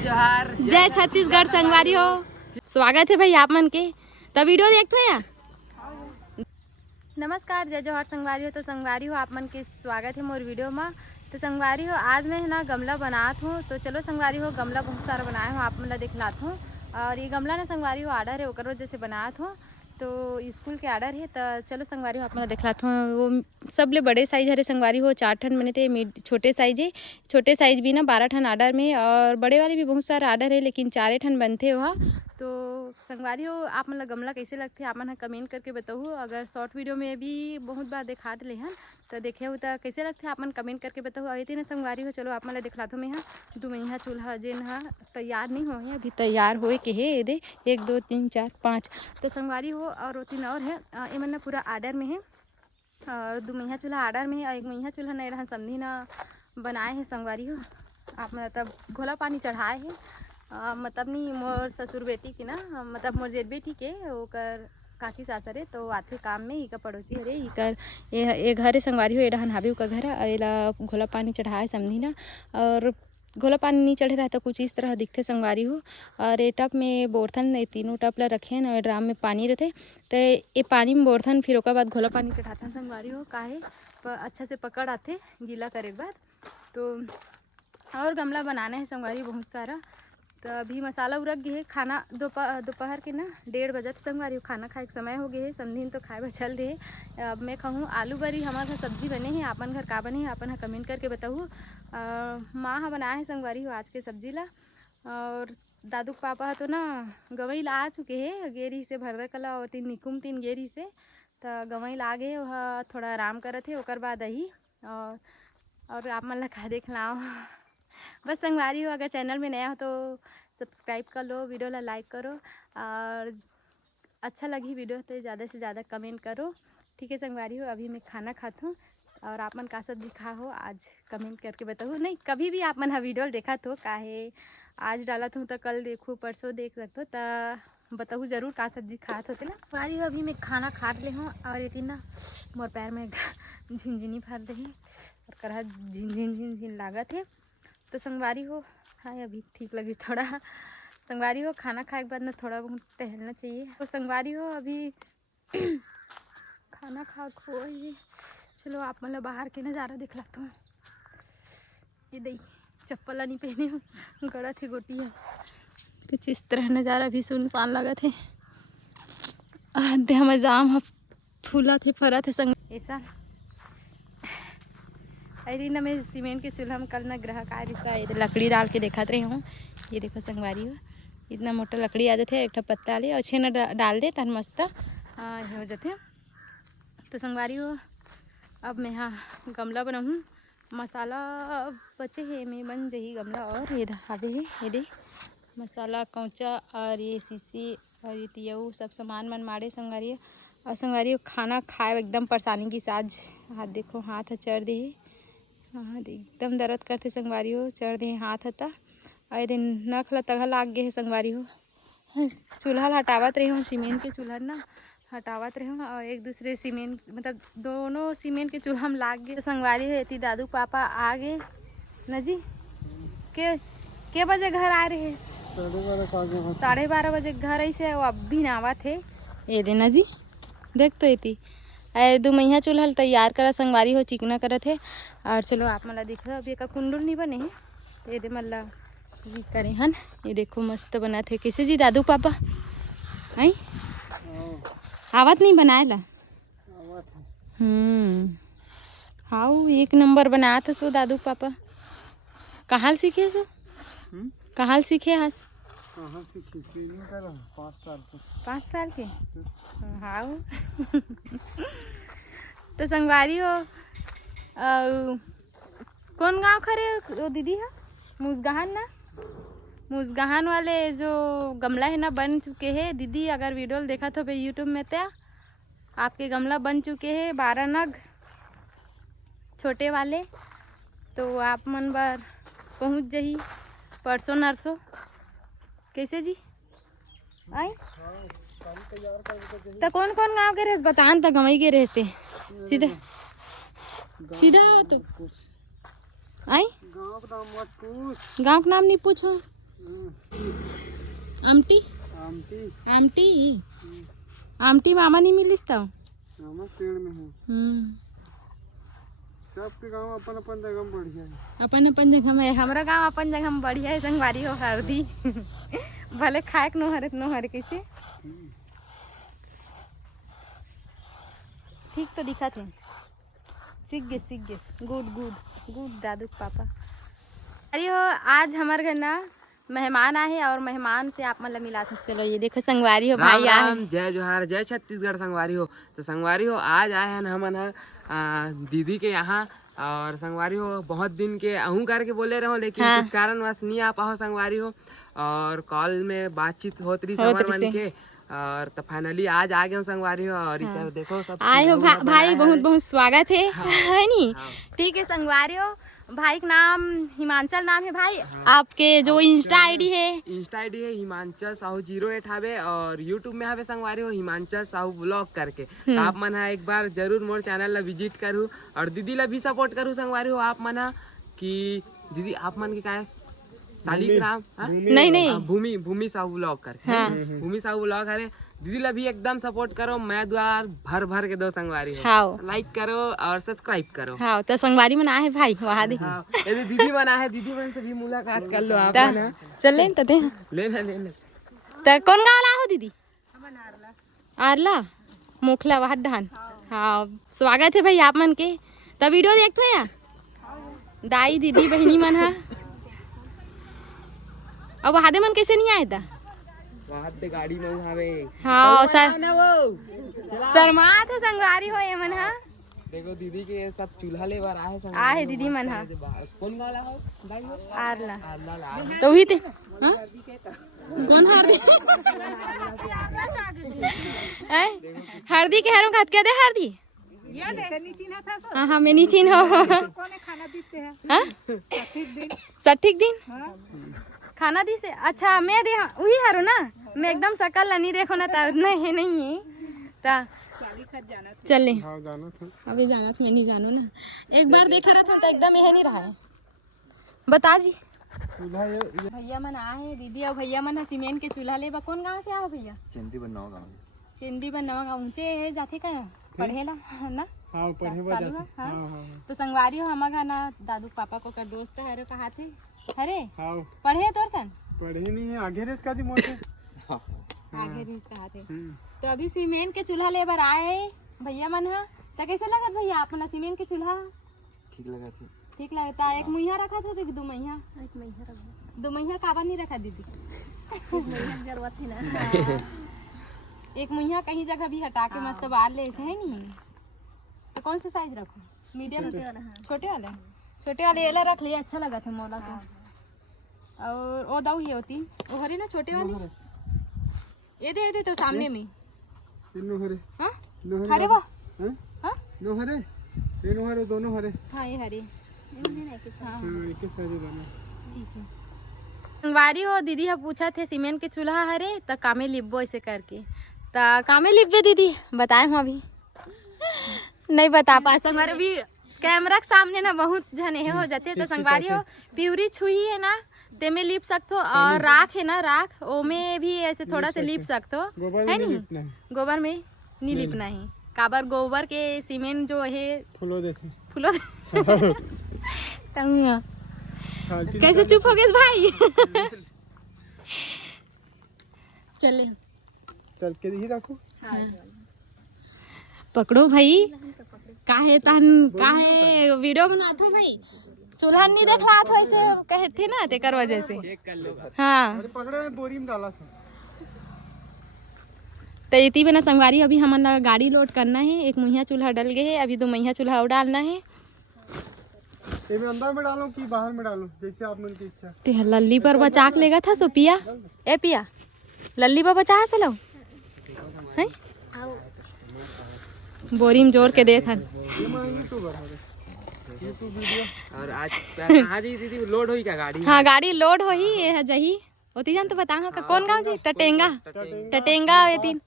जोहार जय छत्तीसगढ़ संगवारी हो। स्वागत है भाई आप मन के। तब वीडियो देखते हैं। नमस्कार जय जोहार संगवारी हो। तो संगवारी हो आप मन के स्वागत है मोर वीडियो में। तो संगवारी हो आज मैं ना गमला बनात हूँ। तो चलो संगवारी हो गमला बहुत सारा बनाया हूँ आप मन ला दिखलात हूँ। और ये गमला ना संगवारी हो आर्डर है ओकर वजह से बनात हूँ। तो स्कूल के आर्डर है। तो चलो संगवारी हो आप मन ला दिखलात हूँ। वो सब ले बड़े साइज हरे संगवारी हो 4 ठन बने थे। छोटे साइज है, छोटे साइज भी ना 12 ठन आर्डर में। और बड़े वाले भी बहुत सारा आर्डर है लेकिन 4 ठन बनते वहाँ। तो संगवारी हो आप मन ला गमला कैसे लगते आप मन कमेंट करके बताओ। अगर शॉर्ट वीडियो में भी बहुत बार दिखा ले हैं तो देखे हो तो कैसे लगते आप मन कमेंट करके बताओ। अभी ना संगवारी हो चलो आप मन ला दिखला दो। मैं 2 महीना चूल्हा जेन हा तैयार नहीं हो अभी तैयार होए के है। ये दे 1 2 3 4 5 तो संगवारी हो और 3 और है। ये मन पूरा आर्डर में है। और 2 महीना चूल्हा आर्डर में है और 1 महीना चूल्हा नहीं रहा समझी ना बनाए हैं संगवारी हो। आप मन तब घोला पानी चढ़ाए है। मतलब नहीं मोर ससुर बेटी की ना मतलब मोर जेठ बेटी के ओकर काकी सासर है। तो आथे काम में इका पड़ोसी हरे इकर ये घर है संगवारी हो। एडहन हाबी का घर है। एला घोला पानी चढ़ाए समझी ना। और घोला पानी नहीं चढ़े रहा तो कुछ इस तरह दिखते संगवारी हो। और ये टप में बोरथन ये तीनों टप ला रखे और ड्राम में पानी रहते। तो ये पानी में बोरथन फिर ओकर बाद घोला पानी चढ़ाते संगवारी हो। काहे अच्छा से पकड़ आते गीला करे बाद। तो और गमला बनाना है संगवारी बहुत सारा। तो अभी मसाला उरक गए है। खाना दोपहर के ना 1:30 बजे संगवारी हो खाना खाए के समय हो गए है। समझिन तो खाए बर चल दे। अब मैं कहूँ आलू बरी हमारे घर सब्जी बने हैं। आपन घर का बने हैं आपन कमेंट करके बताऊँ। माँ हाँ बनाए हैं संगवारी हो आज के सब्जी ला। और दादू के पापा तो ना गवई ला आ चुके हैं गेरी से भरवे कला और 3 निकुम 3 गेरी से। तो गवई ला गए वह थोड़ा आराम करत है ओकर बाद ही। और आप मन ला खा देख लाओ बस संगवारी हो। अगर चैनल में नया हो तो सब्सक्राइब कर लो, वीडियो ला लाइक करो और अच्छा लगी वीडियो तो ज़्यादा से ज़्यादा कमेंट करो। ठीक है संगवारी हो अभी मैं खाना खाती हूँ। और आप मन का सब्जी खा हो आज कमेंट करके बताओ। नहीं कभी भी आप मन वीडियो देखा तो काहे आज डाला हूँ तो कल देखो परसों देख सकते हो। तो बताऊँ ज़रूर का सब्जी खात होते ना संगवारी हो। अभी मैं खाना खा ले हूँ और ये ना मोर पैर में झिनझिनी भर दे है और करहा झिन लागत है। तो संगवारी हो हाँ अभी ठीक लगी थोड़ा। संगवारी हो खाना खाए के बाद ना थोड़ा बहुत टहलना चाहिए। तो संगवारी हो अभी खाना खा खो ये चलो आप मतलब बाहर के नज़ारा दिखलाता हूँ। ये दई चप्पल नहीं पहने हूँ गड़ा थे गोटी है कुछ इस तरह नज़ारा भी सुनसान लगा थे। हम जाम फूला थे फरा थे संग ऐसा अरे ना मैं सीमेंट के चूल्हा में कल ना ग्राहक आए इसका ये लकड़ी डाल के देखते रही हूँ। ये देखो संगवारी हो इतना मोटा लकड़ी आ जाते एक पत्ता ले और छेना डाल दे तन मस्त हो जाते। तो संगवारी हो अब मैं हाँ गमला बनाऊँ मसाला बचे है मैं बन जाही गमला। और ये हावे है ये दे मसाला कौचा और ये शीशी और ये तियऊ सब सामान मन मारे संगवारी। और संगवारी खाना खाए एकदम परेशानी की साज हाथ देखो हाथ चढ़ दे हाँ एकदम दर्द करते संगवारी हो चढ़ दे हाथ हता। और दिन नख ला तगह लाग गए है संगवारी हो। चूल्हा हटावत रही हूँ सीमेंट के चूल्हा ना हटावत रही हूँ और एक दूसरे सीमेंट मतलब दोनों सीमेंट के चूल्हा में लाग गए। संगवारी हो इतनी दादू पापा आ गए न जी के बजे घर आ रहे हैं 12:30 बजे घर ऐसे अब भी नावा थे ये देना जी देख तो इतनी 2 महीना चूल्हा तैयार करा संगवारी हो चिकना करत है। और चलो आप मला देखो अभी का कुंडल नहीं बने हैं तो ये मल्ला ये करे हन। ये देखो मस्त बना थे कैसे जी दादू पापा आई आवत नहीं बनाए ला हाँ 1 नंबर बनाया था सो दादू पापा। कहाँ सीखे सो कहाँ सीखे हस 5 साल के हाँ तो संगवारी हो कौन गांव खरे दीदी है मुसगहान ना मुसगहान वाले जो गमला है ना बन चुके हैं दीदी। अगर वीडियो देखा तो यूट्यूब में तो आपके गमला बन चुके हैं 12 नग छोटे वाले। तो आप मन बार पहुँच जाही परसों नरसों कैसे जी आई तो कौन कौन गांव के रहे बतान तो गवई के रहते सीधा सीधा हो तो आई गांव का नाम नहीं पूछो आमटी आमटी आमटी मामा नहीं मिलिस तो मामा पेड़ में है। सबके गांव अपन अपन जगह में बढ़िया है। अपन अपन जगह में हमारा गांव अपन जगह में बढ़िया है। संगवारी हो हल्दी भले खाए के नो हरे कैसे ठीक तो दिखा थे। सीख गए गुड दादू पापा। अरे हो आज हमारे घर ना मेहमान आए और मेहमान से आप मतलब मिला थे। चलो ये देखो संगवारी हो भाई आए। जय जोहार जय छत्तीसगढ़। संगवारी हो तो संगवारी हो आज आए हैं हमन दीदी के यहाँ और संगवारी हो बहुत दिन के अहूँ करके बोले रहो लेकिन हाँ। कुछ कारणवश नहीं आ पाओ संगवारी हो और कॉल में बातचीत होत रही समर मन के और तो फाइनली आज आ गए संगवारी हो और हाँ। देखो सब आए हो भाई बहुत स्वागत है हाँ। है नी हाँ। ठीक है संगवारी हो भाई का नाम हिमांचल नाम है भाई हाँ। आपके जो इंस्टा आईडी है हिमांचल साहू 08 हवे और यूट्यूब में हवे संगवारी हो हिमांचल साहू ब्लॉग करके तो आप मन एक बार जरूर मोर चैनल ला विजिट करूँ और दीदी ला भी सपोर्ट करूँ संगवारी हो। आप मन कि दीदी आप मन के क्या शालिग्राम नहीं भूमि साहू ब्लॉग करके हाँ। भूमि साहू ब्लॉग है दीदी ला भी एकदम सपोर्ट करो। मैं द्वार भर के दो संगवारी हो हाँ। लाइक करो और सब्सक्राइब करो हाँ। तो संगवारी मना है भाई वहाँ हाँ। दीदी बना है दीदी बन से भी मुलाकात कर लो आप चल ले तो कौन गाँव ला हो दीदी आरला मोखला वाहट धान हाँ। स्वागत है भाई आप मन के तब वीडियो देखते या दाई दीदी बहनी मन है अब वहादे मन कैसे नहीं आए था गाड़ी में हवे हाँ शर्मा थे संगवारी हो ये मन हा देखो दीदी के सब चूल्हा ले बार आए दीदी मन हा कौन वाला हो भाई हो आरला तो ही थे हां कौन हरदी हरदी के हरों खात के दे हरदी ये दे नीचिन था हां हां मैं नीचिन हो कौन खाना दीते हैं हां 60 दिन खाना दी से अच्छा मैं दे वही हारो ना मैं एकदम सकल नहीं देखो ना तो नहीं है नहीं है ता चले अभी जाना था मैं नहीं जानू ना एक बार देखा रहा था तो एकदम यह नहीं रहा है बता जी भैया मन आए दीदी और भैया मन सीमेंट के चूल्हा ले बा कौन गाँव से आओ भैया चंदी बनवा गाँव ऊंचे जाते का पढ़ेला ना हाँ पढ़े बा जाते हाँ तो संगवारी हो हमारा ना दादू पापा को कर दोस्त है कहा थे अरे हाँ पढ़े तोर सन पढ़े नहीं है आगे रेस का दी मोटे आगे रेस कहा थे तो अभी सीमेंट के चूल्हा लेबर आए भैया मन हा तो कैसे लगत भैया आप मन सीमेंट के चूल्हा ठीक लगता एक मुइया रखा था दो मैया दो मैया काबर नहीं रखा दीदी जरूरत थी ना एक मुइया कहीं जगह भी हटा के मस्त बाल ले है नहीं तो कौन सा साइज रखो मीडियम छोटे वाले ये रख लिए अच्छा लगा था मौला को और वो दाऊ ही होती वो हरे ना छोटे वाले ये दे तो सामने में हाँ हरे वो हाँ नो हरे ये नो हरे दोनों हरे हाँ ये हरे संगवारी हो दीदी हम पूछा थे सीमेंट के चूल्हा हरे तो कामे लिपबो ऐसे करके तो कामे लिपबे दीदी बताए हम अभी नहीं बता पा संगवारी भी कैमरा के सामने ना बहुत जने हो जाते तो संगवारी हो प्यूरी छुई है ना ते में लिप सकते हो और राख है ना राख ओ में भी ऐसे थोड़ा से लिप सकते हो है नहीं गोबर में नहीं लिपना है काबर गोबर के सीमेंट जो है फूलो कैसे चुप हो गए भाई चले चल के ही रखो पकड़ो भाई काहे वीडियो बनाते हो भाई चूल्हा नहीं देख रहा था ऐसे कहे थे ना तेकर वजह से हाँ पकड़े बोरी में डाला था तो इतनी बिना संगवारी अभी हमारा गाड़ी लोड करना है एक मुहिया चूल्हा डल गए है अभी 2 मुहिया चूल्हा और डालना है में अंदर में डालो कि बाहर में डालो जैसे आप मन की इच्छा ते लल्ली पर बचाक लेगा था सो पिया ए पिया लल्ली पर बचा से लो हैं बोरी में जोर के दे था और आज कहाँ जी दीदी लोड होई क्या गाड़ी हाँ गाड़ी लोड होई ये है जही होती जान तो बताओ का कौन गाँव जी टटेंगा ये तीन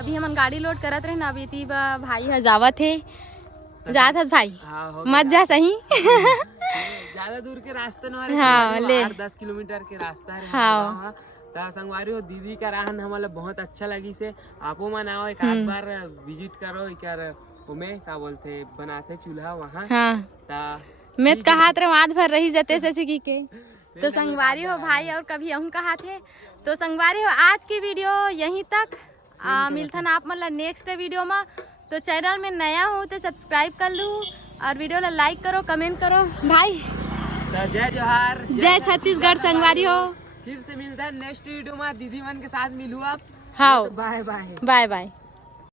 अभी हम गाड़ी लोड करत रहे ना अभी ती भाई है जावत है जात हस भाई हाँ हो मत जा सही ज्यादा दूर के रास्ते न हरे हाँ, ले। 8-10 किलोमीटर के रास्ता है हाँ। तो संगवारी हो दीदी का रहन हमला बहुत अच्छा लगी से आपो मन आओ एक आध बार विजिट करो इकर उमे का बोलते बनाते चूल्हा वहाँ हाँ ता मैं तो कहा रहा आज भर रही जते से सीखी के तो संगवारी हो भाई और कभी अहूँ कहा थे तो संगवारी हो आज की वीडियो यहीं तक मिलथन आप मतलब नेक्स्ट वीडियो में तो चैनल में नया हो तो सब्सक्राइब कर लूँ और वीडियो ला लाइक करो कमेंट करो भाई तो जय जोहार जय छत्तीसगढ़ संगवारी हो फिर से मिलता है नेक्स्ट वीडियो में दीदी मन के साथ मिलूँ आप हाँ बाय बाय बाय बाय।